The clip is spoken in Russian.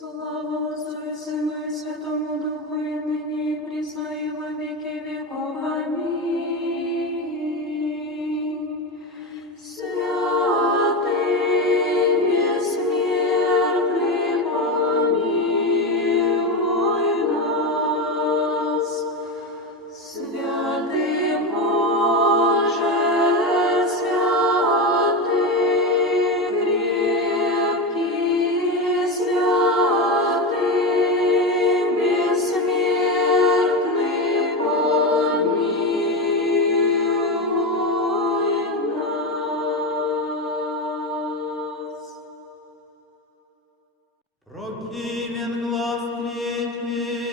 Слава Отцу и Сыну и Святому Духу, и ныне и присно и во веки веков. Аминь. Святый бессмертный, помилуй нас. Святый Боже, святый крепкий, святый бессмертный, помилуй нас. Прокимен глаз третий,